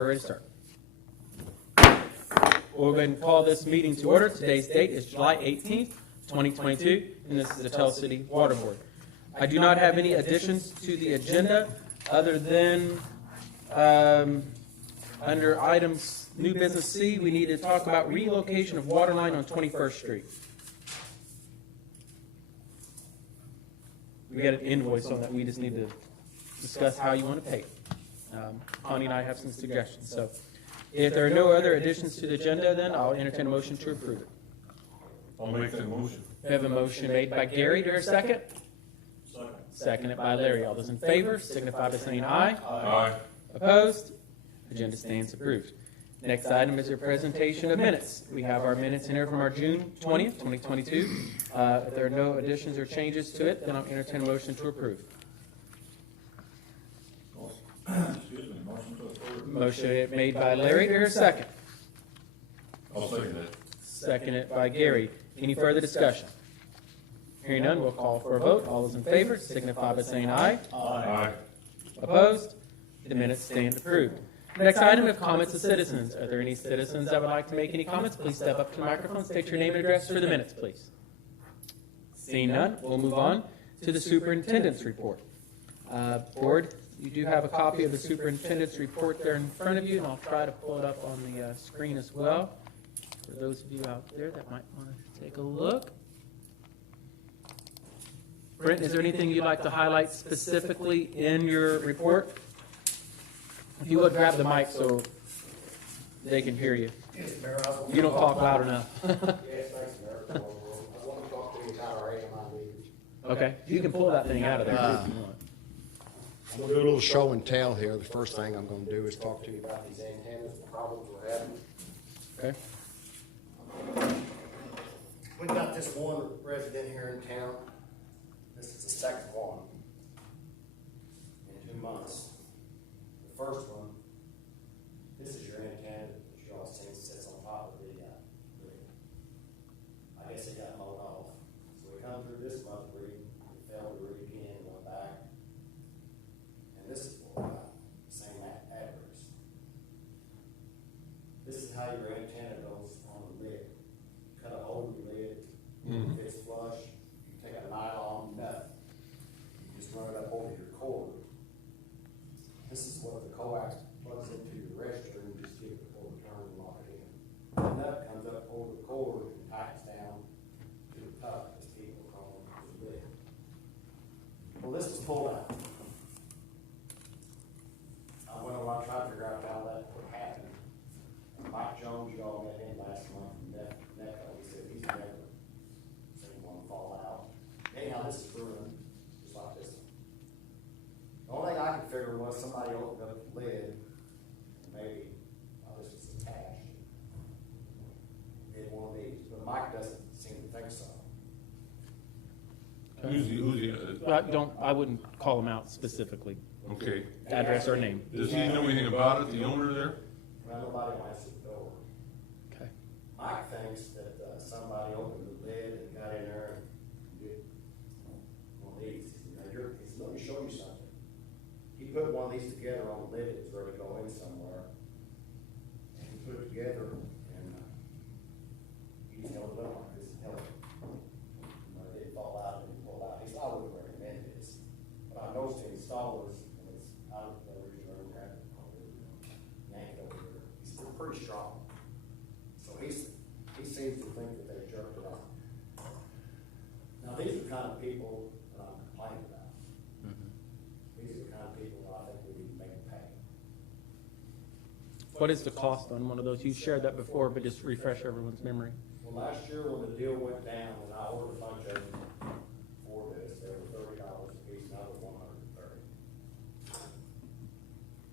We're ready to start. We'll go ahead and call this meeting to order. Today's date is July 18th, 2022, and this is the Tell City Water Board. I do not have any additions to the agenda other than under items new business C, we need to talk about relocation of water line on 21st Street. We got an invoice on that. We just need to discuss how you want to pay it. Connie and I have some suggestions. So if there are no other additions to the agenda, then I'll entertain a motion to approve it. I'll make that motion. We have a motion made by Gary. Do I hear a second? Second. Seconded by Larry. All those in favor signify by saying aye. Aye. Opposed? Agenda stands approved. Next item is your presentation of minutes. We have our minutes in here from our June 20th, 2022. If there are no additions or changes to it, then I'll entertain a motion to approve. Excuse me, motion to approve. Motion made by Larry. Do I hear a second? I'll second that. Seconded by Gary. Any further discussion? Hearing none, we'll call for a vote. All those in favor signify by saying aye. Aye. Opposed? The minutes stand approved. Next item of comments of citizens. Are there any citizens that would like to make any comments? Please step up to the microphone, state your name and address for the minutes, please. Seeing none, we'll move on to the superintendent's report. Board, you do have a copy of the superintendent's report there in front of you, and I'll try to pull it up on the screen as well. For those of you out there that might want to take a look. Brent, is there anything you'd like to highlight specifically in your report? If you would grab the mic so they can hear you. Yes, Mayor, You don't talk loud enough. Yes, thanks, Mayor. I want to talk to you about our AMI meeting. Okay, you can pull that thing out of there if you want. I'm going to do a little show and tell here. The first thing I'm going to do is talk to you about these antennas, the problems we're having. Okay. We've got this one resident here in town. This is the second one in 2 months. The first one, this is your antenna that you all seen sits on top of the rig. I guess it got mowed off. So we come through this month reading, we failed to read again, went back. And this is for the same address. This is how your antenna goes on the lid. You cut a hole in the lid, if it's flush, you take a nylon nut, you just run it up over your cord. This is what the coax plugs into your register and just give it a full turn and lock it in. The nut comes up over the cord and tightens down to the top, as people call it, the lid. Well, this was pulled out. I went on, I tried to figure out how that would happen. Mike Jones, you all met him last month from NECO. He said he's never seen one fall out. Anyhow, this is ruined, just like this one. The only thing I could figure was somebody opened up the lid, and maybe this was attached. Did one of these, but Mike doesn't seem to think so. Who's the, I wouldn't call them out specifically. okay. Address or name. Does he know anything about it, the owner there? Well, nobody wants the door. Okay. Mike thinks that somebody opened the lid and got in there and did one of these. Let me show you something. He put one of these together on the lid, it was ready to go in somewhere. And he put it together and he just held it up like this and held it. It didn't fall out, it didn't pull out. He said, I wouldn't recommend this. But I noticed the installers, and it's out of the original grab it, yank it over here. He's still pretty strong. So he seems to think that they jerked it off. Now these are the kind of people that I'm complaining about. These are the kind of people that I think we need to make pay. What is the cost on one of those? You shared that before, but just refresh everyone's memory. Well, last year when the deal went down, and I ordered a bunch of them for this, they were $30 a piece, now they're $130.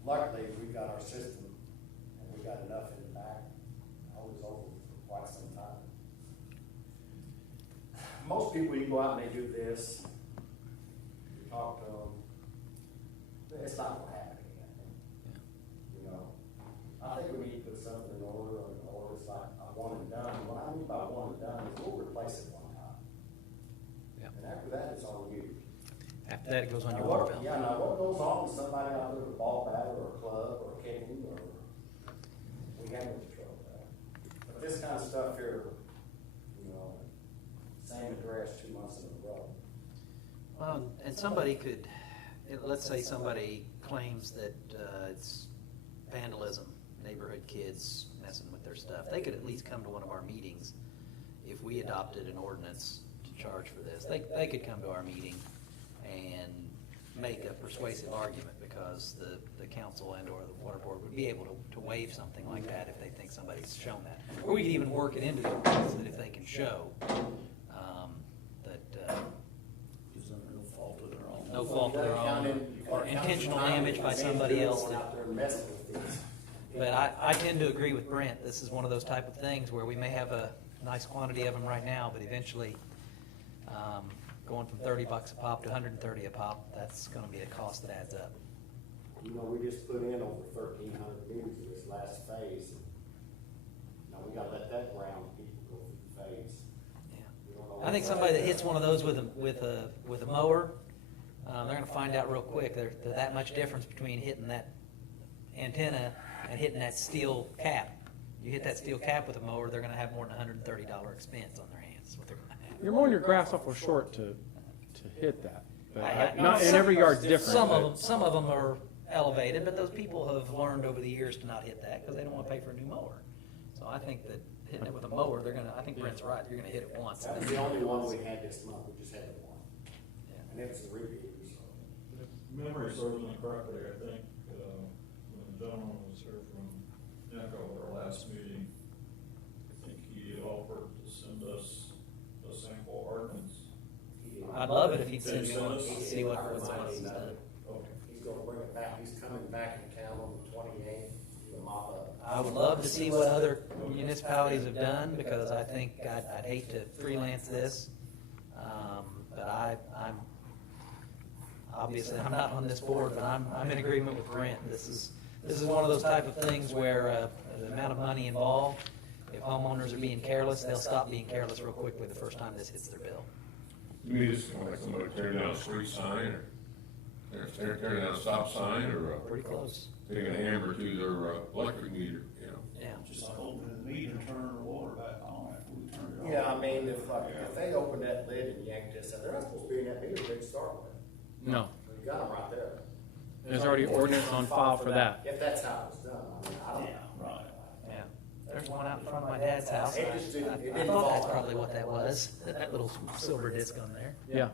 Luckily, we've got our system, and we got enough in the back. I was over for quite some time. Most people, you go out and they do this, you talk to them, it's not going to happen again. You know, I think we need to put something in order, or it's like a one and done. What I mean by one and done is we'll replace it one time. Yeah. And after that, it's on you. After that, it goes on your water bill. Yeah, now what goes on with somebody out there with a ball bat or a club or a cane or stuff here, you know, same address 2 months in a row. Well, and somebody could, let's say somebody claims that it's vandalism, neighborhood kids messing with their stuff. They could at least come to one of our meetings if we adopted an ordinance to charge for this. They could come to our meeting and make a persuasive argument because the council and or the water board would be able to waive something like that if they think somebody's shown that. Or we could even work it into the ordinance that if they can show that No fault of their own. no fault of their own or intentional damage by somebody else. Going out there and messing with these. But I tend to agree with Brent. This is one of those type of things where we may have a nice quantity of them right now, but eventually, going from $30 a pop to $130 a pop, that's gonna be a cost that adds up. You know, we just put in over 1,300 meters in this last phase. Now, we gotta let that ground people go through the phase. Yeah. We don't know I think somebody that hits one of those with a mower, they're gonna find out real quick, there's that much difference between hitting that antenna and hitting that steel cap. You hit that steel cap with a mower, they're gonna have more than $130 expense on their hands, what they're gonna have. You're mowing your grass awful short to hit that. But I- not, and every yard's different. Some of them are elevated, but those people have learned over the years to not hit that because they don't want to pay for a new mower. So I think that hitting it with a mower, I think Brent's right, you're gonna hit it once. That was the only one we had this month, we just had the one. Yeah. And it was a repeat, so. If memory serves me correctly, I think, when the gentleman was here from NECO at our last meeting, I think he offered to send us a sample ordinance. I'd love it if he'd send me one, see what someone else has done. Okay. He's gonna bring it back, he's coming back in town on the 28th, to mop up. I would love to see what other municipalities have done, because I think I'd hate to freelance this. But I'm, obviously, I'm not on this board, but I'm in agreement with Brent. This is one of those type of things where the amount of money involved, if homeowners are being careless, they'll stop being careless real quickly the first time this hits their bill. To me, this is like somebody tearing down a street sign, or tearing down a stop sign, or Pretty close. taking a hammer to their electric meter, you know. Yeah. Just like opening the meter and turning the water back on after we turn it off. Yeah, I mean, if they opened that lid and yanked this, they're not supposed to be in that meter to start with. No, We got them right there. there's already ordinance on file for that. If that's how it's done, I mean, I don't know. Right. Yeah, there's one out in front of my dad's house. It just didn't- it I didn't thought fall that's out. probably what that was, that little silver disc on there. Yeah.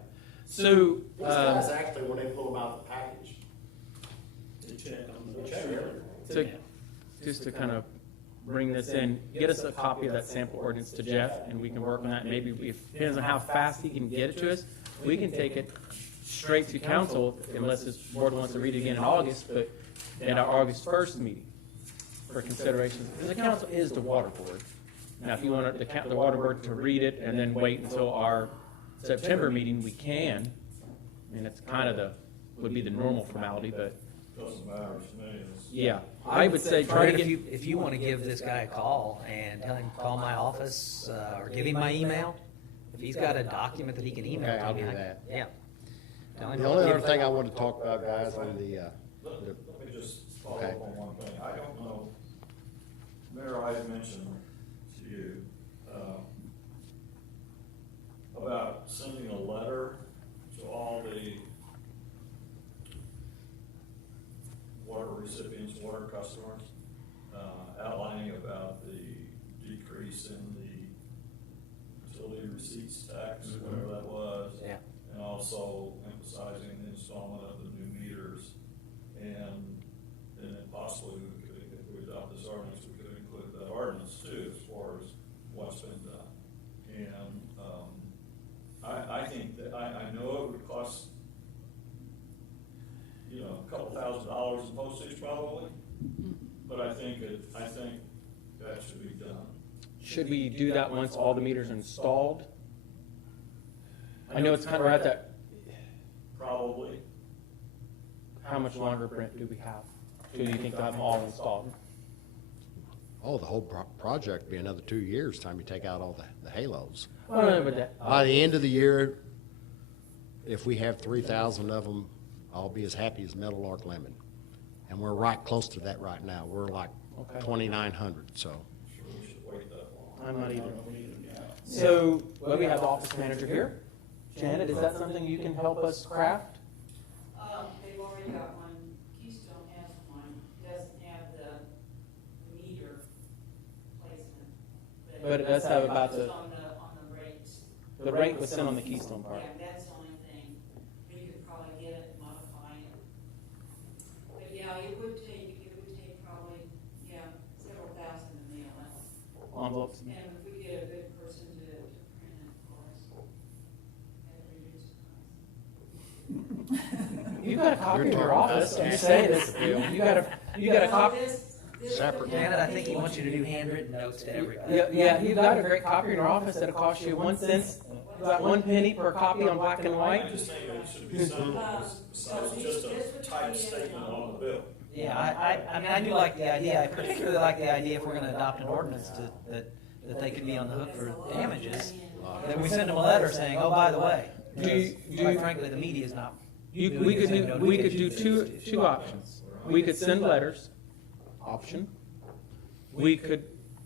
So, These guys actually, when they pull them out of the package, To check on the. they check everything. so just to kind of bring this in, get us a copy of that sample ordinance to Jeff, and we can work on that. And maybe if, depends on how fast he can get it to us, we can take it straight to council, unless this board wants to read it again in August, but at our August 1st meeting for consideration. Because the council is the water board. Now, if you want the water board to read it and then wait until our September meeting, we can. I mean, it's kind of would be the normal formality, but Doesn't matter to me. It's- yeah, I would say try to Brent, get. if you want to give this guy a call and tell him to call my office, or give him my email, if he's got a document that he can email Okay, to I'll me. do I- that. Yeah. Tell him The to only give- other thing I want to talk about, guys, on the, Let me just follow Okay. up on one thing. I don't know, Mayor, I had mentioned to you, about sending a letter to all the water recipients, water customers, outlining about the decrease in the utility receipts tax, whatever that was. Yeah. And also emphasizing the installment of the new meters. And then possibly, if we adopt this ordinance, we could include that ordinance too, as far as what's been done. And, I think that, I know it would cost, a couple $1,000s in postage probably, but I think that should be done. Should we do that once all the meters are installed? I know it's kind of at that, Probably. how much longer, Brent, do we have? Do you think they'll have them all installed? oh, the whole project be another 2 years, time you take out all the halos. Well, no, but that, By the end of the year, if we have 3,000 of them, I'll be as happy as Metal Arc Lemon. And we're right close to that right now. We're like Okay. 2,900, so. Sure we should wait that long. I'm not either. So, well, we have the office manager here. Janet, is that something you can help us craft? They've already got one. Keystone has one. It doesn't have the meter placement. But it does have about It's the, on the rates. the rate was sent on the Keystone part. Yeah, that's the only thing. We could probably get it, modify it. But yeah, it would take probably, several thousand to mail it. Envelopes. And if we get a good person to print it for us, at a reduced price. You got a copy in your office, I'm just saying this, you got a copy. Separate. Janet, I think he wants you to do handwritten notes to everybody. Yeah, you got a great copy in your office that'll cost you 1 cent, about 1 penny per copy on black and I white. just think it should be something besides just a typed statement on the bill. Yeah, I mean, I do like the idea. I particularly like the idea if we're gonna adopt an ordinance that they could be on the hook for damages, that we send them a letter saying, oh, by the way. Quite frankly, the media's not. We could do two options. We could send letters, option. We could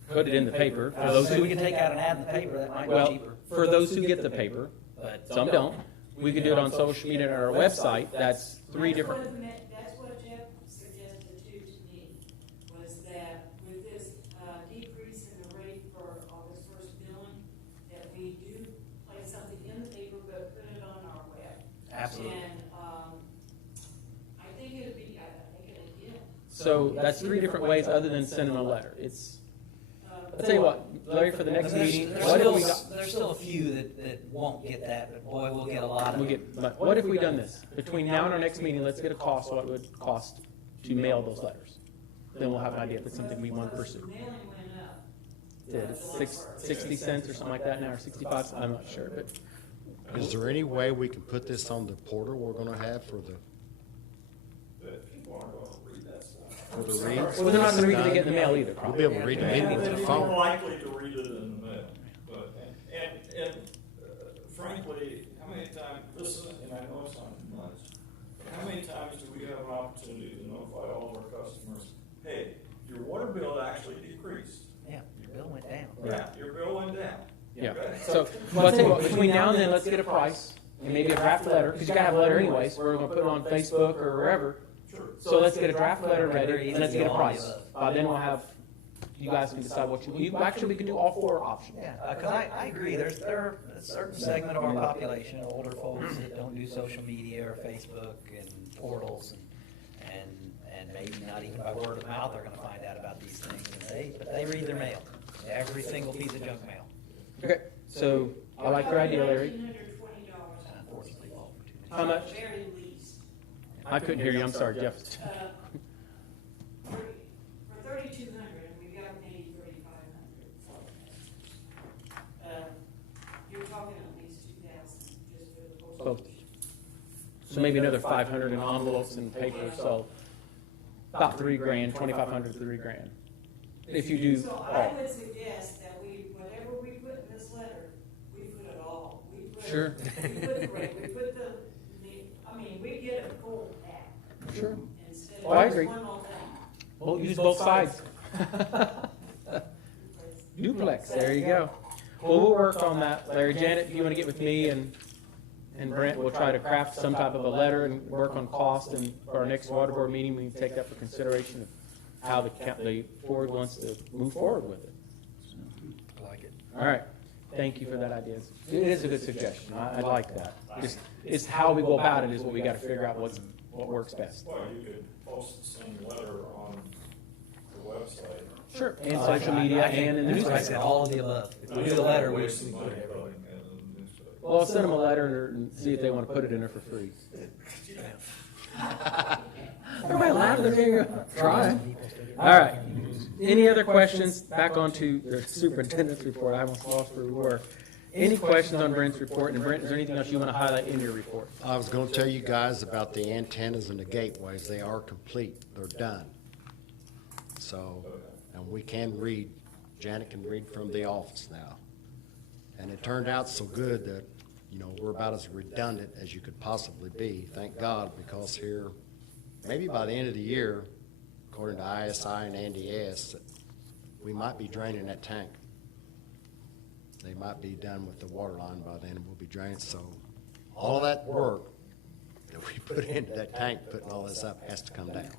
put it in the paper for those So we who, can take out an ad in the paper, that might be well, cheaper. for those who get the paper, But some don't. We could do it on social media and our website. That's 3 different. That's what Jeff suggested too to me, was that with this decrease in the rate for August 1st billing, that we do place something in the paper, but put it on our web. Absolutely. And I think it'd be, I think it'd get. So that's 3 different ways other than sending a letter. I'll tell you what, Larry, for the next meeting, what if we got, There's still a few that won't get that, but boy, we'll get a lot of them. but what if we done this? Between now and our next meeting, let's get a cost, what it would cost to mail those letters. Then we'll have an idea if it's something we want to pursue. Mailing went up. Did it 60 cents or something like that now, or 65? I'm not sure, but Is there any way we can put this on the portal we're gonna have for the People aren't going to read that stuff. for the reads? well, they're not going to read it to get in the mail either, We'll probably. be able to read the meeting with They're their more phone. likely to read it in the mail. But, and frankly, how many times, listen, and I know it's not much, but how many times do we have an opportunity to notify all of our customers, hey, your water bill actually decreased? Yeah, your bill went down. Yeah, your bill went down. Yeah. Okay? So, well, I'll tell you what, between now and then, let's get a price and maybe a draft letter, because you got to have a letter anyways. We're going to put it on Facebook or wherever. Sure. So let's get a draft letter ready and let's get a price. Then we'll have, you guys can decide what actually, we can do all 4 options. Yeah, because I agree, there are a certain segment of our population, older folks that don't do social media or Facebook and portals and maybe not even by word of mouth, they're gonna find out about these things, but they read their mail, every single piece of junk mail. Okay, so I like your idea, Larry. $1,920. Unfortunately, all for too many. How much? Very least. I couldn't hear you, I'm sorry, Jeff. For 3,200, we got maybe 3,500. You're talking at least 2,000 just for the postage. Postage. So maybe another 500 in envelopes and paper, so about $3,000, 2,500, $3,000. If you do So all. I would suggest that whatever we put in this letter, we put it all. Sure. We put the rate, we put we get a full pack Sure. instead Oh, I of just agree. one little thing. We'll use both sides. Duplex, there you go. Well, we'll work on that, Larry. Janet, if you want to get with me and Brent, we'll try to craft some type of a letter and work on cost, and for our next water board meeting, we can take that for consideration of how the board wants to move forward with it. I like it. All right, thank you for that idea. It is a good suggestion, I like that. Just, it's how we go about it is what we gotta figure out what works best. Well, you could post the same letter on the website. Sure. And social media and in the That's what I said, newspaper. all of the above. If we do the letter, we Waste some money putting it in the newspaper. Well, I'll send them a letter and see if they want to put it in there for free. Everybody laughing, there you go. Try. All right. Any other questions? Back onto the superintendent's report. I almost lost where we were. Any questions on Brent's report? And Brent, is there anything else you want to highlight in your report? I was gonna tell you guys about the antennas and the gateways. They are complete. They're done. So, and we can read, Janet can read from the office now. And it turned out so good that, you know, we're about as redundant as you could possibly be, thank God, because here, maybe by the end of the year, according to ISI and Andy S., we might be draining that tank. They might be done with the water line by then, and we'll be drained, so all of that work that we put into that tank, putting all this up, has to come down.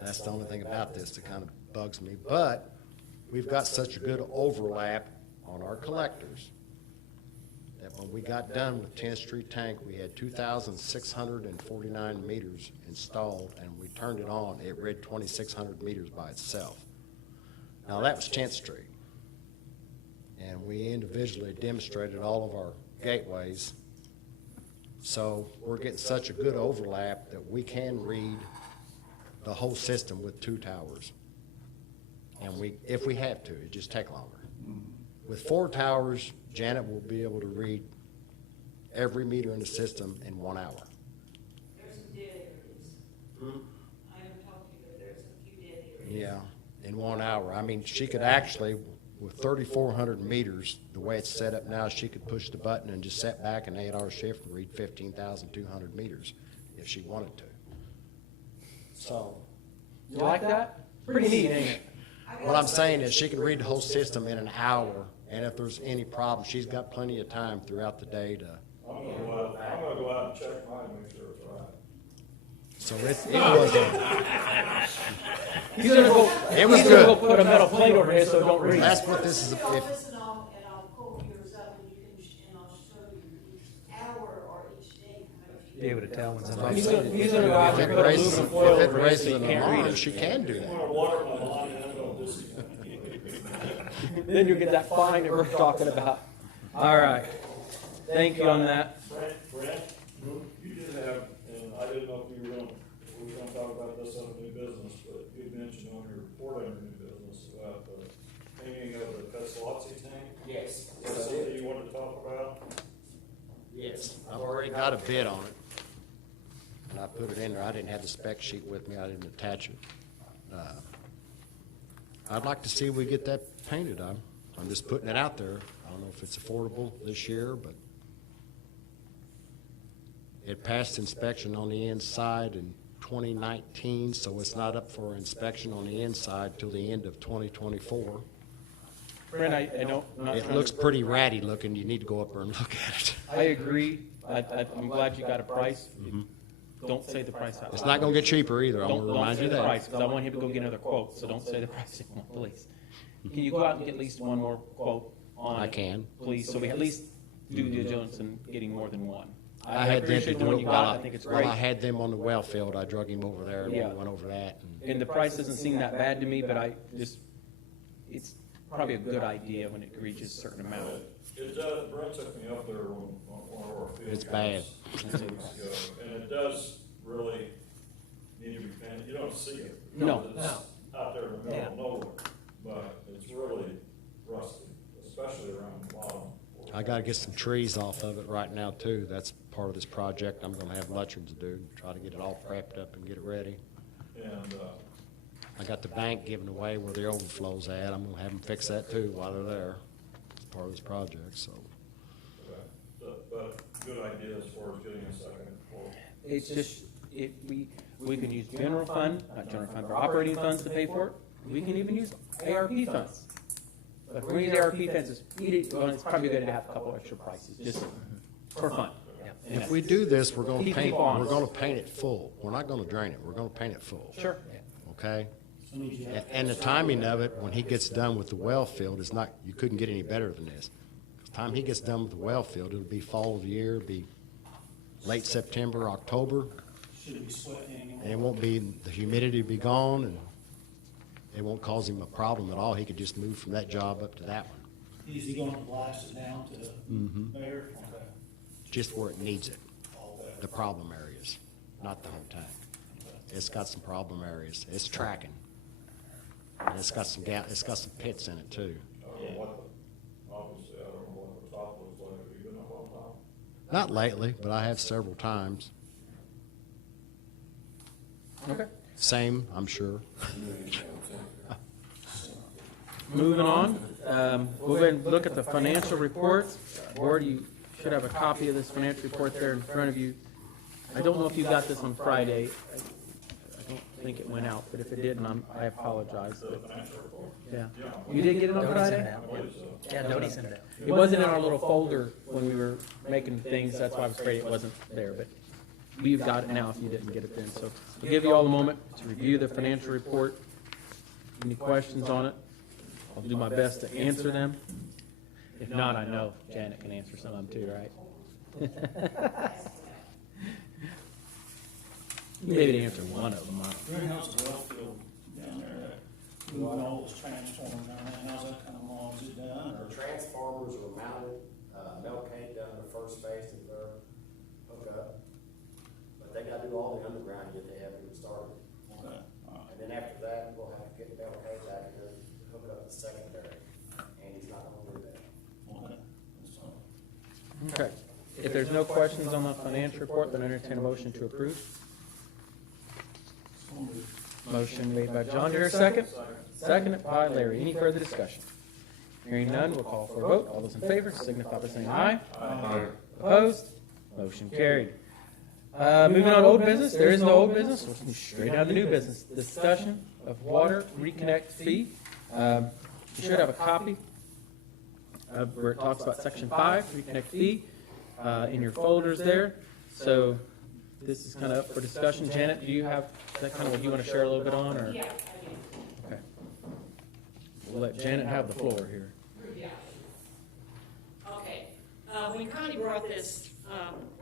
That's the only thing about this that kind of bugs me, but we've got such a good overlap on our collectors that when we got done with 10th Street Tank, we had 2,649 meters installed, and we turned it on, it read 2,600 meters by itself. Now, that was 10th Street, and we individually demonstrated all of our gateways, so we're getting such a good overlap that we can read the whole system with 2 towers. And if we have to, it just take longer. With 4 towers, Janet will be able to read every meter in the system in 1 hour. There's some dead areas. I haven't talked to you, but there's a few dead areas. Yeah, in 1 hour. I mean, she could actually, with 3,400 meters, the way it's set up now, she could push the button and just sit back an 8-hour shift and read 15,200 meters if she wanted to. So, You like that? Pretty neat, ain't it? what I'm saying is she can read the whole system in an hour, and if there's any problem, she's got plenty of time throughout the day to. I'm gonna go out and check mine and make sure it's right. So it was He's gonna go, It was he's gonna go good. put a metal plate over here so it don't read. That's what this is. I'll If, listen and I'll pull yours up and you can, and I'll show you each hour or each day. Be able to tell when He's somebody's. gonna go out if there it and put raises, aluminum foil if it over it so raises you an can't read alarm, it. she can do I'm that. gonna water my lawn and I'm gonna disconnect. Then you get that fine that we're talking about. All right. Thank you on that. Brent, you did have, and I didn't know if we were gonna talk about this on new business, but you mentioned on your report on your new business about the hanging of the Petzlozzi tank. Yes. Is that something you wanted to talk about? Yes, I've already got a bid on it. And I put it in there. I didn't have the spec sheet with me. I didn't attach it. I'd like to see we get that painted. I'm just putting it out there. I don't know if it's affordable this year, but it passed inspection on the inside in 2019, so it's not up for inspection on the inside till the end of 2024. Brent, I don't, I'm not It trying looks to, pretty ratty looking. You need to go up there and look at it. I agree. I'm glad you got a price. Don't say the price out loud. It's not gonna get cheaper either. I'm Don't gonna remind say you the that. price, because I want him to go get another quote, so don't say the price anymore, please. Can you go out and get at least one more quote on it? I can. Please, so we at least do due diligence in getting more than one. I had them to appreciate the do one it you while got. I think it's while I great. had them on the well field. I drug him over there and we Yeah. went over that. And the price doesn't seem that bad to me, but it's probably a good idea when it reaches a certain amount. It does, Brent took me up there on one of our field. It's bad. trips 2 weeks ago, and it does really need to be painted. You don't see it. No. Because it's out there in the middle of nowhere, but it's really rusty, especially around the bottom. I gotta get some trees off of it right now too. That's part of this project I'm gonna have Lutchers do, try to get it all prepped up and get it ready. And, I got the bank given away where the overflow's at. I'm gonna have them fix that too while they're there. It's part of this project, so. but good idea as far as getting a second quote. It's just, we can use general fund, not general fund, but operating funds to pay for it. We can even use ARP funds. But if we use ARP funds, it's probably good to have a couple extra prices, just for fun. And if we do this, we're gonna Keep paint, people honest. we're gonna paint it full. We're not gonna drain it. We're gonna paint it full. Sure. Okay? And the timing of it, when he gets done with the well field, is not, you couldn't get any better than this. The time he gets done with the well field, it'll be fall of the year, it'll be late September, October. Should be sweating. And it won't be, the humidity will be gone, and it won't cause him a problem at all. He could just move from that job up to that one, Is he going to blast it down to the mayor? Okay. just where it needs it, All that. the problem areas, not the whole tank. It's got some problem areas. It's tracking. And it's got some pits in it too. I don't know what obviously, I don't know what the top looks like. Have you been up on top? Not lately, but I have several times. Okay. Same, I'm sure. Moving on, we'll go ahead and look at the financial reports. Board, you should have a copy of this financial report there in front of you. I don't know if you got this on Friday. I don't think think it went out, but if it didn't, I apologize. The But, financial report. yeah. Yeah. You did get it on Dodie sent it Friday? out. I believe so. Yeah, Dodie sent it out. It wasn't in our little folder when we were making things, that's why I was afraid it wasn't there, but we've got it now if you didn't get it then. So I'll give you all a moment to review the financial report. Any questions on it? I'll do my best to answer them. If not, I know Janet can answer some of them too, right? Maybe to answer one of them. I don't know. Greenhouse well field down there, that moving all those transformers down there, how's that coming along, is it done, The or? transformers were mounted, Milk ain't done the first phase of their hookup. But they gotta do all the underground yet they haven't even started. Okay, all right. And then after that, we'll have to get Milk back and then hook up the secondary. And he's not gonna do that. Okay, that's all. Okay. If there's no questions on the financial report, then entertain a motion to approve. So moved. Motion made by John. Do I hear a second? Seconded by Larry. Any further discussion? Hearing none, we'll call for a vote. All those in favor signify by saying aye. Aye. Opposed? Motion carried. Moving on to old business. There is no old business. Let's move straight down to new business. Discussion of water reconnect fee. You should have a copy of where it talks about section 5, reconnect fee, in your folders there. So this is kind of up for discussion. Janet, do you have, is that kind of what you want to share a little bit on, or? Yeah, I do. Okay. We'll let Janet have the floor here. Yeah. Okay, when Connie brought this,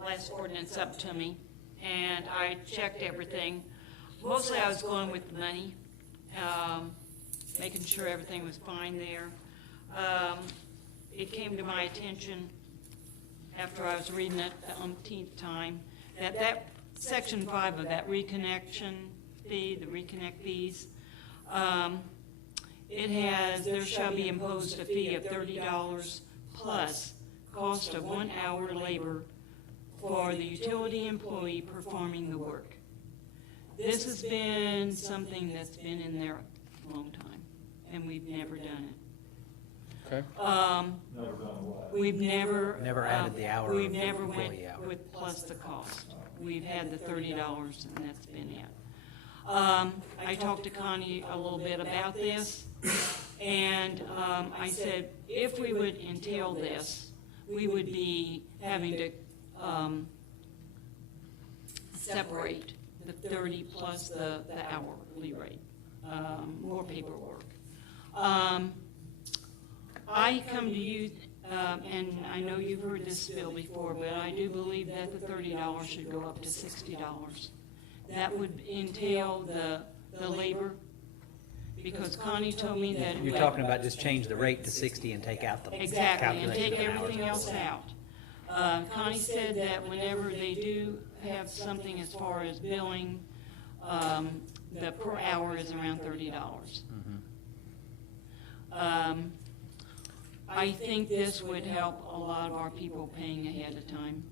last ordinance up to me, and I checked everything, mostly I was going with the money, making sure everything was fine there. It came to my attention after I was reading it the umpteenth time, that section 5 of that reconnection fee, the reconnect fees, it has, there shall be imposed a fee of $30 plus cost of 1 hour labor for the utility employee performing the work. This has been something that's been in there a long time, and we've never done it. Okay. Never done what? We've never. Never added the hour We've of never went employee hour. with plus the cost. We've had the $30 and that's been it. I talked to Connie a little bit about this, and I said, if we would entail this, we would be having to separate the 30 plus the hourly rate, more paperwork. I come to you, and I know you've heard this bill before, but I do believe that the $30 should go up to $60. That would entail the labor, because Connie told me that. You're talking about just change the rate to 60 and take out the Exactly, and calculation take of hours. everything else out. Connie said that whenever they do have something as far as billing, the per hour is around $30. I think this would help a lot of our people paying ahead of time.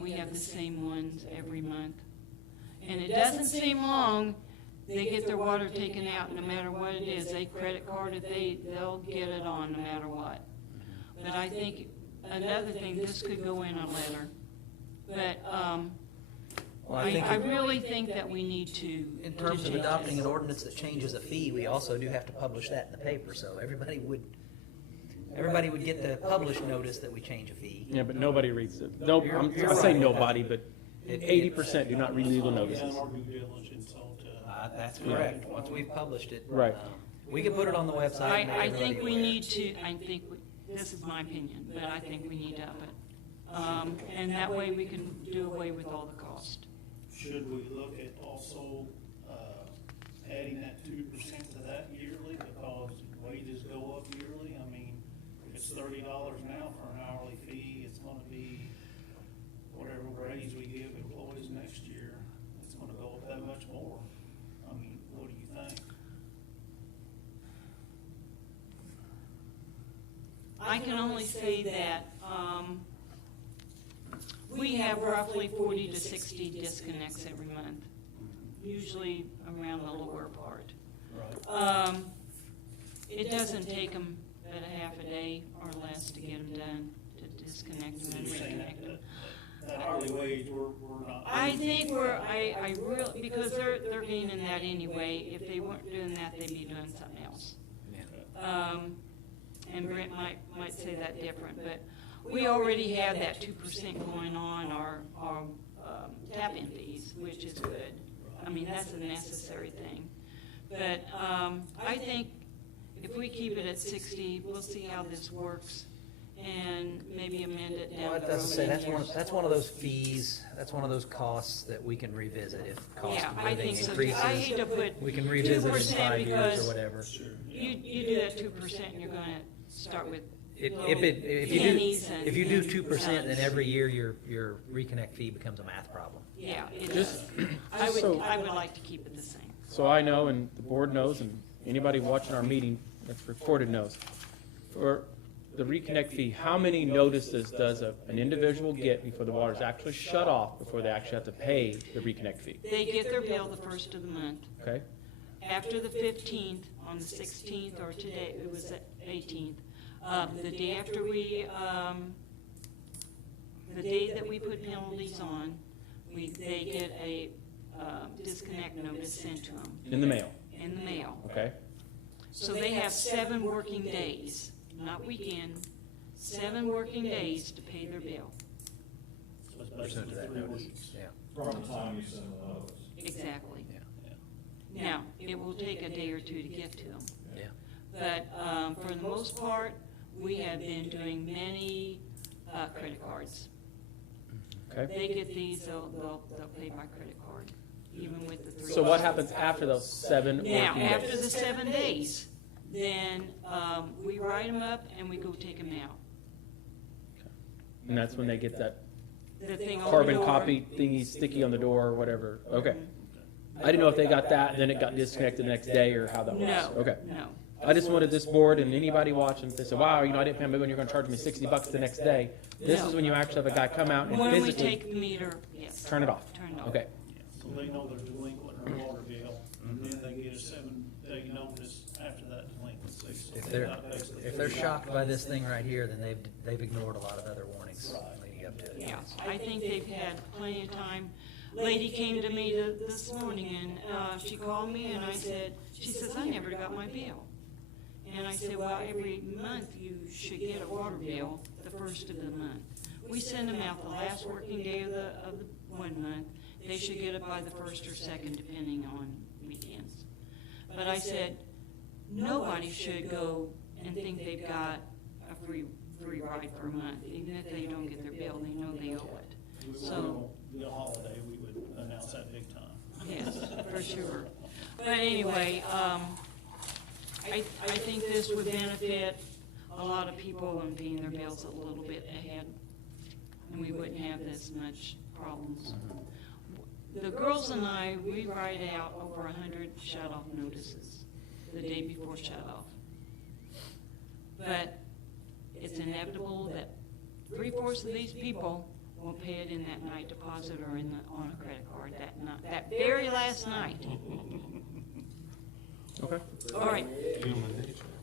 We have the same ones every month. And it doesn't seem long, they get their water taken out no matter what it is. They credit card it, they'll get it on no matter what. But I think another thing, this could go in a letter. But Well, I think I really think that we need to. in terms to of change adopting this. an ordinance that changes a fee, we also do have to publish that in the paper, so everybody would get the published notice that we change a fee. Yeah, but nobody reads it. No, You're I say right. nobody, but 80% do not read legal Done notices. our due diligence on to. That's correct. Once we've published it. Right. We can put it on the website. and make I everybody think we aware. need to, this is my opinion, but I think we need to up it. And that way we can do away with all the cost. Should we look at also, adding that 2% to that yearly, because wages go up yearly? I mean, if it's $30 now for an hourly fee, it's gonna be whatever raise we give employees next year, it's gonna go up that much more. I mean, what do you think? I can only say that, we have roughly 40 to 60 disconnects every month, usually around the lower part. Right. It doesn't take them but a half a day or less to get them done, to disconnect them and You're saying reconnect them. that hourly wage, we're not. I think I really, because they're gaining that anyway. If they weren't doing that, they'd be doing something else. And Brent might say that different, but we already have that 2% going on our tap-in fees, which is good. I mean, that's a necessary thing. But I think if we keep it at 60, we'll see how this works and maybe amend it down Well, the it road. doesn't say, in that's years. one of those fees, that's one of those costs that we can revisit if cost Yeah, of I living think so. increases. I hate to put We can revisit it in 2% 5 years because or whatever. You do that 2% and you're gonna start with If pennies and. you do and 2%, then cents. every year your reconnect fee becomes a math problem. Yeah, it Just- does. I would like to keep it the same. So I know, and the board knows, and anybody watching our meeting that's recorded knows. For the reconnect fee, how many notices does an individual get before the water's actually shut off, before they actually have to pay the reconnect fee? They get their bill the first of the month. Okay? After the 15th, on the 16th, or today, it was the 18th, the day after the day that we put penalties on, they get a disconnect notice sent to them In the mail, in the mail. okay? So they have 7 working days, not weekend, 7 working days to pay their bill. So it's Pursuant to basically that 3 notice, weeks. yeah. From the time you send the notice. Exactly. Yeah. Now, it will take a day or two to get to them. Yeah. But for the most part, we have been doing many credit cards. Okay? They get these, they'll pay by credit card, even with the 3. So what happens after those 7 working Now, after the days? 7 days, then we write them up and we go take them out. And that's when they get that The thing on the carbon door. copy thingy sticky on the door or whatever. Okay. I didn't know if they got that and then it got disconnected the next day or how that was. No, Okay. no. I just wanted this board and anybody watching to say, wow, I didn't pay my bill and you're gonna charge me $60 the next day. This No. is when you actually have a guy come out and When we physically take the meter, yes. turn it off. Turn it off. Okay. So they know they're delinquent in their water bill, and then they get a 7-day notice after that delinquency. So If that they're shocked by this thing right here, then they've ignored a lot of other warnings Right. leading up to it. Yeah, I think they've had plenty of time. Lady came to me this morning and she called me and she says, I never got my bill. And I said, well, every month you should get a water bill the first of the month. We send them out the last working day of the 1 month. They should get it by the 1st or 2nd, depending on weekends. But I said, nobody should go and think they've got a free ride for a month. Even if they don't get their bill, they know they owe it. If we were So, on a holiday, we would announce that big time. yes, for sure. But anyway, I think this would benefit a lot of people in paying their bills a little bit ahead, and we wouldn't have this much problems. The girls and I, we write out over 100 shut-off notices the day before shut-off. But it's inevitable that 3/4 of these people won't pay it in that night deposit or on a credit card that very last night. Okay. All right.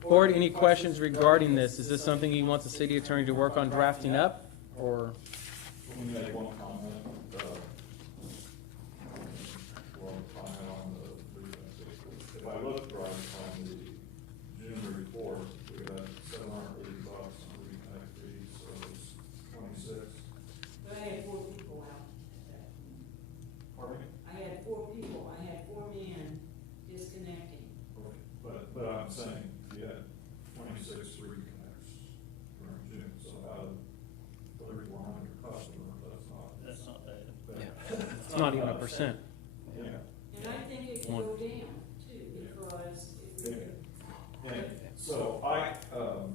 Board, any questions regarding this? Is this something you want the city attorney to work on drafting up or? Let me make one comment. Comment on if I look right on the June report, we got $780 on reconnect fees, so it's 26. I had 4 people out. Pardon me? I had 4 people. I had 4 men disconnecting. But I'm saying, you had 26 reconnects during June, so out of 3,100 customers, that's not That's not bad. bad. It's not even a percent. Yeah. And I think it can go down too, because if we could. And so I'll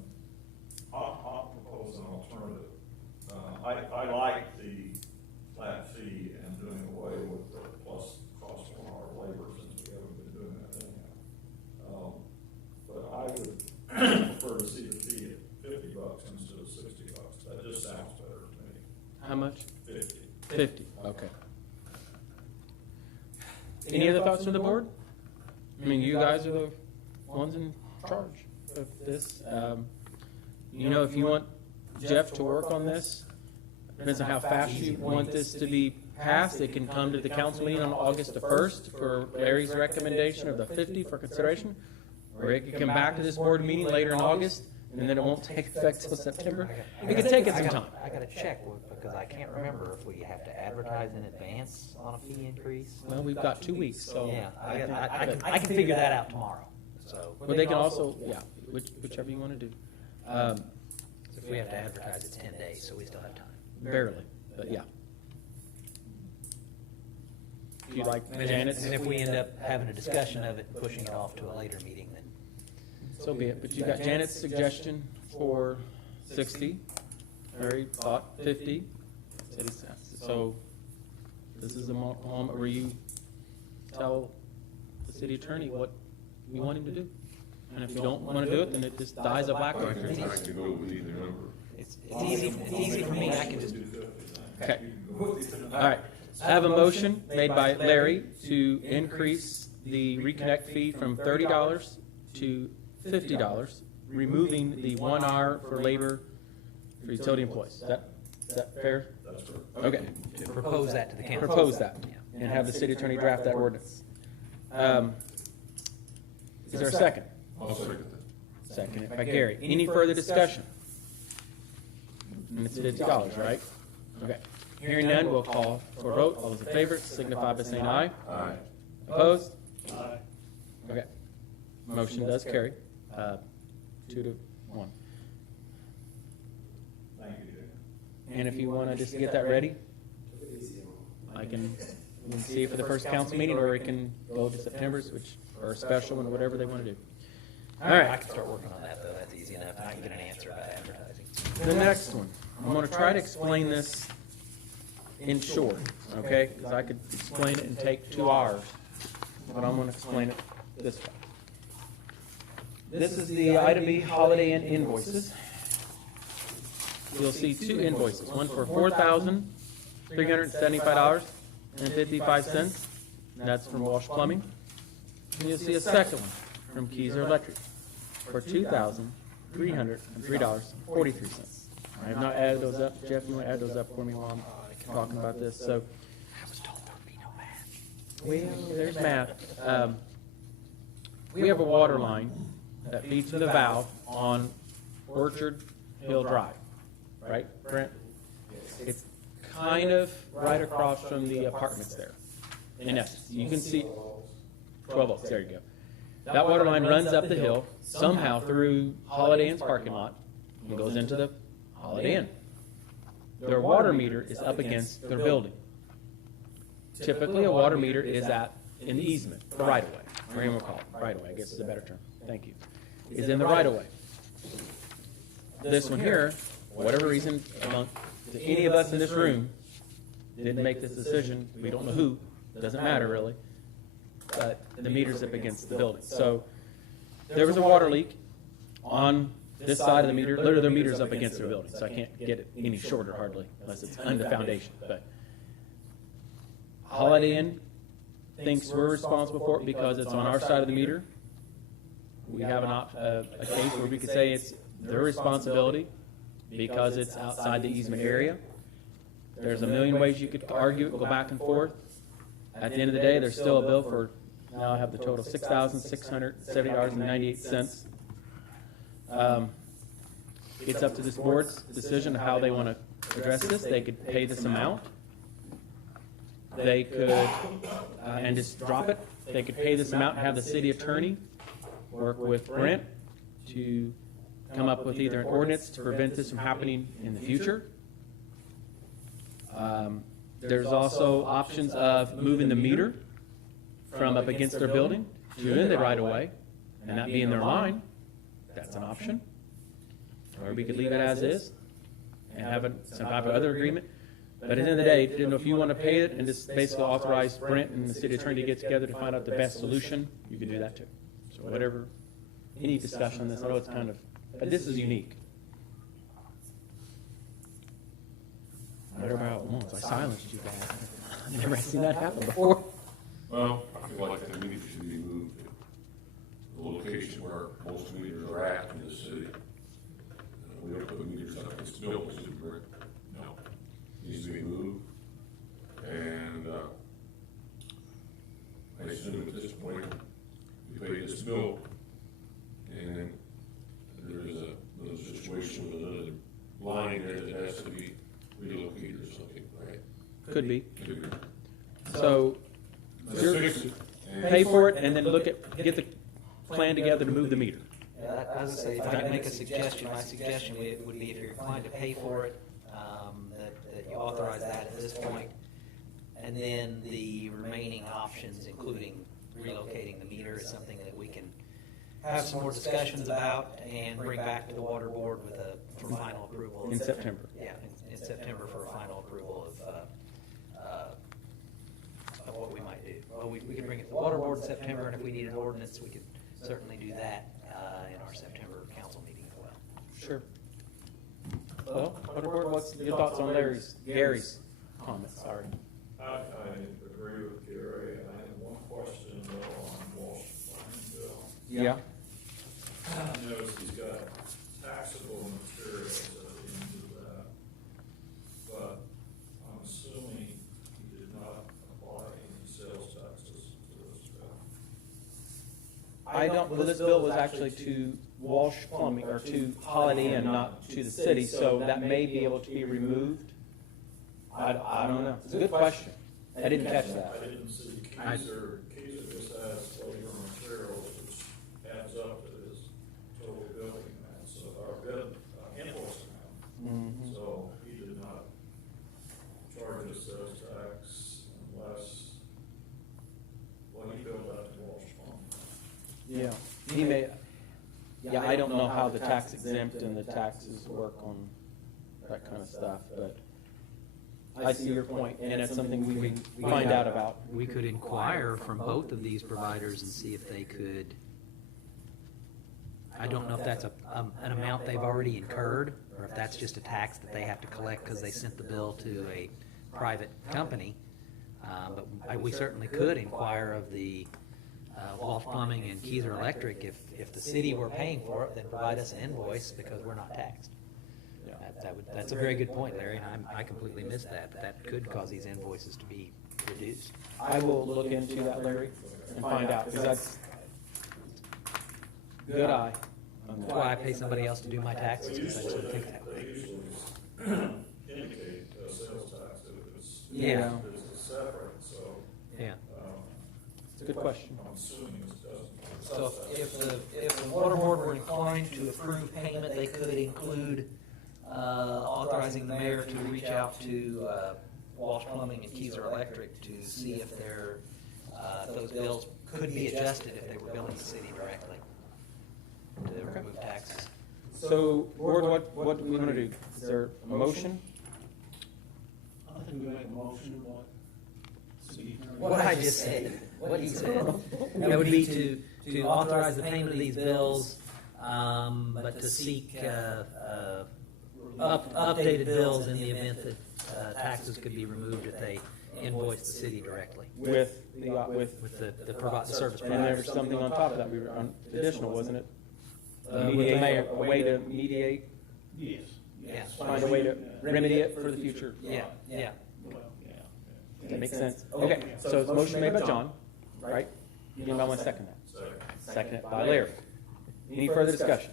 propose an alternative. I like the flat fee and doing away with the plus cost for our labor since we haven't been doing that anyhow. But I would prefer to see the fee at $50 instead of $60. That just sounds better to me. How much? 50. 50, okay. Any other thoughts from the board? I mean, you guys are the ones in charge of this. You know, if you want Jeff to work on this, Depends on how fast you want this to be passed. It can come to the council meeting on August the 1st for Larry's recommendation of the 50 for consideration. Or it could come back to this board meeting later in August, and then it won't take effect till September. It could take it some time. I gotta check, because I can't remember if we have to advertise in advance on a fee increase. Well, we've got 2 weeks, so. Yeah, I can figure that out tomorrow, so. But they can also, yeah, whichever you want to do. If we have to advertise, it's 10 days, so we still have time. Barely, but yeah. If you like Janet's, And if we end up having a discussion of it, and pushing it off to a later meeting, then. so be it. But you got Janet's suggestion for 60. Larry thought 50. So this is the moment where you tell the city attorney what you want him to do. And if you don't want to do it, then it just dies a black I horse. can go with either number. It's easy for me, I can just. Okay. All right. I have a motion made by Larry to increase the Reconnect fee from $30 to $50, removing the 1 hour for labor for utility employees. Is that fair? That's correct. Okay. Propose that to the council. Propose that and have the city attorney draft that ordinance. Is there a second? I'll second that. Second by Gary. Any further discussion? And it's $50, right? Okay. Hearing none, we'll call for a vote. All those in favor signify by saying aye. Aye. Opposed? Aye. Okay. Motion does carry, 2 to 1. Thank you, David. And if you want to just get that ready, I can we can see it for the first council meeting, or it can go to September's, which, or a special one, whatever they want to do. All I right. can start working on that, though, that's easy enough, I can get an answer about advertising. The next one, I'm going to try to explain this in short, okay? Because I could explain it and take 2 hours, but I'm going to explain it this way. This is the item B Holiday Inn invoices. You'll see 2 invoices, one for $4,375.55. That's from Walsh Plumbing. And you'll see a second one from Keyser Electric for $2,303.43. I have not added those up. Jeff, you want to add those up for me while I'm talking about this? So, I was told there'd be no match. well, there's math. We have a water line that feeds to the valve on Orchard Hill Drive, right, Brent? It's kind of right across from the apartments there, in essence. You can see 12 Oaks, there you go. That water line runs up the hill, somehow through Holiday Inn's parking lot, and goes into the Holiday Inn. Their water meter is up against their building. Typically, a water meter is in the easement, the right-of-way, or you want to call it, right-of-way, I guess is a better term, thank you, is in the right-of-way. This one here, whatever reason, to any of us in this room, didn't make this decision, we don't know who, doesn't matter really, but the meter's up against the building. So there was a water leak on this side of the meter, literally the meter's up against the building, so I can't get it any shorter hardly, unless it's under the foundation. But Holiday Inn thinks we're responsible for it because it's on our side of the meter. We have a case where we could say it's their responsibility because it's outside the easement area. There's a million ways you could argue it, go back and forth. At the end of the day, there's still a bill for, now I have the total, $6,670.98. It's up to this board's decision of how they want to address this. They could pay this amount. They could, and just drop it. They could pay this amount and have the city attorney work with Brent to come up with either an ordinance to prevent this from happening in the future. There's also options of moving the meter from up against their building to in the right-of-way and not be in their line. That's an option. Or we could leave it as is and have some type of other agreement. But at the end of the day, if you want to pay it and just basically authorize Brent and the city attorney to get together to find out the best solution, you can do that too. So whatever, any discussion on this, I know it's kind of, but this is unique. Whatever it wants. I silenced you guys. I've never seen that happen before. Well, I feel like the meter should be moved to the location where most meters are at in the city. We don't put meters up against buildings, do we? No. gets built, and there's a situation with another line there that has to be relocated or something, right? Could be. Could be. So Let's you're- fix it. pay for it and then get the plan together to move the meter. Yeah, I would say, if I could make a suggestion, my suggestion would be if you're inclined to pay for it, that you authorize that at this point. And then the remaining options, including relocating the meter, is something that we can have some more discussions about and bring back to the water board for final approval. In September. Yeah, in September for a final approval of what we might do. Well, we can bring it to the water board in September, and if we need an ordinance, we could certainly do that in our September council meeting as well. Sure. Well, what's your thoughts on Gary's comments? Sorry. I agree with Gary, and I have one question though on Walsh Farm Bill. Yeah. I noticed he's got taxable materials at the end of that, but I'm assuming he did not apply any sales taxes to this bill. I don't, well, this bill was actually to Walsh Plumbing, or to Holiday Inn, not to the city, so that may be able to be removed. I don't know. It's a good question. I didn't catch that. I didn't see Kaiser just has labor and materials, which adds up to his total building amount, so our bid invoice amount. So he did not charge us sales tax unless, well, he billed that to Walsh Farm. Yeah. He may, yeah, I don't know how the tax exempt and the taxes work on that kind of stuff, but I see your point, and it's something we can find out about. We could inquire from both of these providers and see if they could, I don't know if that's an amount they've already incurred, or if that's just a tax that they have to collect because they sent the bill to a private company. But we certainly could inquire of the Walsh Plumbing and Keyser Electric, if the city were paying for it, then provide us an invoice because we're not taxed. That's a very good point, Larry, and I completely missed that, but that could cause these invoices to be reduced. I will look into that, Larry, and find out, because that's good eye. on That's that. why I pay somebody else to do my taxes, because I shouldn't think that They way. usually indicate sales tax if it's, Yeah. it's separate, so, Yeah. It's a good question. I'm assuming it doesn't. So if the water board were inclined to approve payment, they could include authorizing the mayor to reach out to Walsh Plumbing and Keyser Electric to see if those bills could be adjusted if they were billing the city directly to remove taxes. So, board, what do we want to do? Is there a motion? I think we make a motion, what? City attorney. What I just said, what he said, that would be to authorize the payment of these bills, but to seek updated bills in the event that taxes could be removed if they invoice the city directly With the service and there was providers. something on top of that, we were on additional, wasn't it? A way to mediate, Yes. Yeah. find a way to remedy it for the future. Yeah, yeah. Well, yeah. That makes sense. Okay, so it's motion made by John, right? Anybody want to second that? Second by Larry. Any further discussion?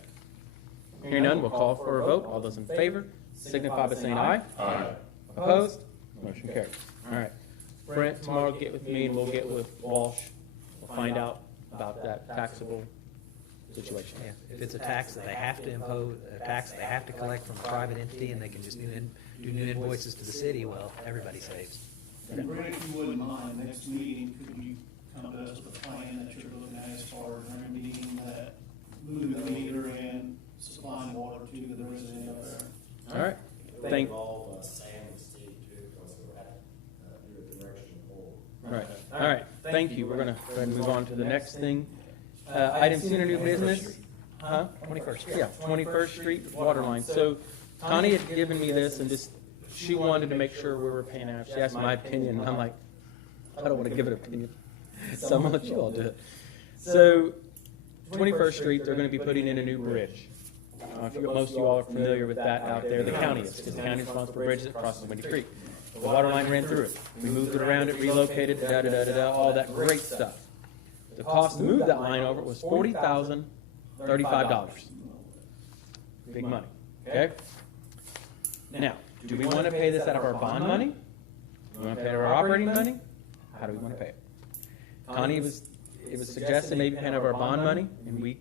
Hearing none, we'll call for a vote. All those in favor signify by saying aye. Aye. Opposed? Motion carries. All right. Brent, tomorrow get with me and we'll get with Walsh. We'll find out about that taxable situation. Yeah. If it's a tax that they have to impose, a tax they have to collect from a private entity and they can just do new invoices to the city, well, everybody saves. And Brent, if you wouldn't mind, next meeting, could you come to us with a plan that you're looking at as far as remedying that, moving the meter and supplying water to the resident up there? All right. They Thank- involve Sam and Steve too, because we're at, do a direction board. Right. All right. Thank you. We're going to go ahead and move on to the next thing. Item C under new business. Huh? 21st. Yeah, 21st Street Waterline. So Connie had given me this and just, she wanted to make sure we were paying out. She asked my opinion, and I'm like, I don't want to give an opinion. So I'm going to let you all do it. So 21st Street, they're going to be putting in a new bridge. Most of you all are familiar with that out there. The county is, because the county is responsible for bridges that cross Windy Creek. The water line ran through it. We moved it around, it relocated, all that great stuff. The cost to move that line over was $40,035. Big money, okay? Now, do we want to pay this out of our bond money? Do we want to pay it out of our operating money? How do we want to pay it? Connie it was suggested maybe paying out of our bond money, and we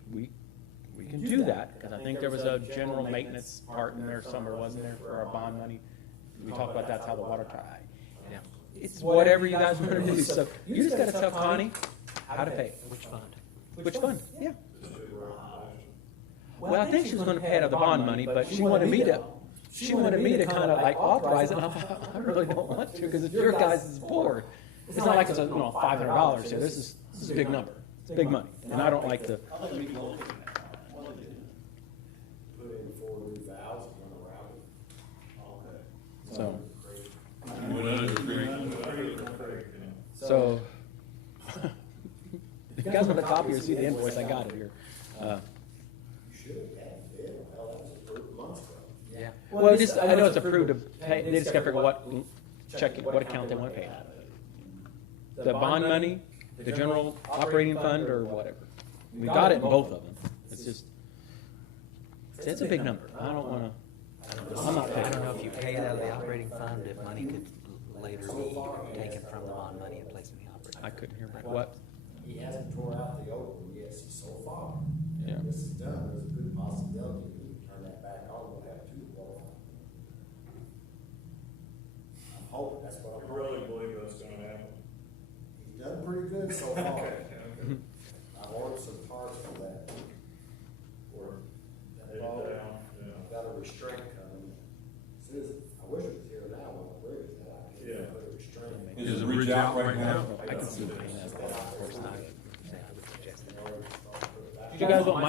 can do that, because I think there was a general maintenance part in there somewhere, wasn't there, for our bond money? We talked about that's how the water it's whatever you guys want to do, so you just got to tell Connie how to pay it. Which fund? Which fund? Yeah. Well, I think she was going to pay it out of the bond money, but she wanted me to kind of like authorize it, and I thought, I really don't want to, because it's your guys' board. It's not like it's a, $500 here. This is a big number. It's big money, and I don't like to. I think we can look at that. Put in 40,000 around it. Okay. So, So, if you guys want a copy or see the invoice, I got it here. You should have had it. Hell, that was approved months ago. Yeah. Well, I know it's approved to pay, they just got to figure what account they want to pay it out of. The bond money, the general operating fund, or whatever. We got it in both of them. It's just, it's a big number. I don't want to, I'm not I paying. don't know if you pay it out of the operating fund, if money could later be taken from the bond money and placed in the operating. I couldn't hear what. He hasn't tore out the old one yet, so far. Yeah. This is done, there's a good possibility we can turn that back on, we'll have two water. I'm hoping, that's what I'm I really hoping. believe that's gonna happen. He's done pretty good so far. I've ordered some parts for that. Or That take it ball, down, yeah. I've got a restraint coming. As soon as, I wish it was here now when the bridge is out, I Yeah. can put a restraint. is the bridge out right now? I can see paying that, but of course not. I would suggest that. If you guys want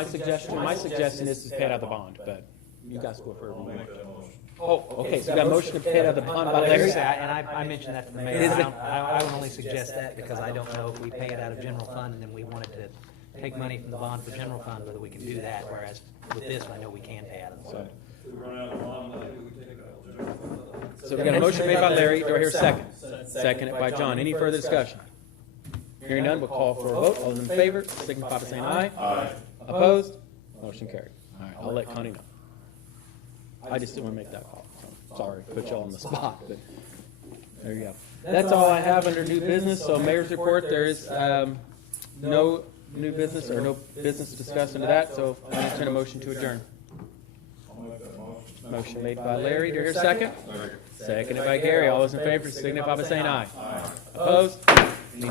my suggestion is to pay it out of the bond, but you guys go for I'll it. make that motion. Oh, okay, so you got a motion to pay it out of the bond by Larry? And I mentioned that to the mayor. Is it- I would only suggest that because I don't know if we pay it out of general fund and then we wanted to take money from the bond for general fund, whether we can do that, whereas with this, I know we can pay out of the bond. If we run out of bond money, we take it out of general fund. So we got a motion made by Larry, do I hear a second? Seconded by John, any further discussion? Hearing none, we'll call for a vote, all those in favor, signify by saying aye. Aye. Opposed? Motion carried. All right, I'll let Connie know. I just didn't want to make that call, so, sorry, put y'all on the spot, but, there you go. That's all I have under new business, so mayor's report, there is, no new business or no business to discuss into that, so I'll entertain a motion to adjourn. I'll make that motion. Motion made by Larry, do I hear a second? Seconded by Gary, all those in favor, signify by saying aye. Opposed? Meeting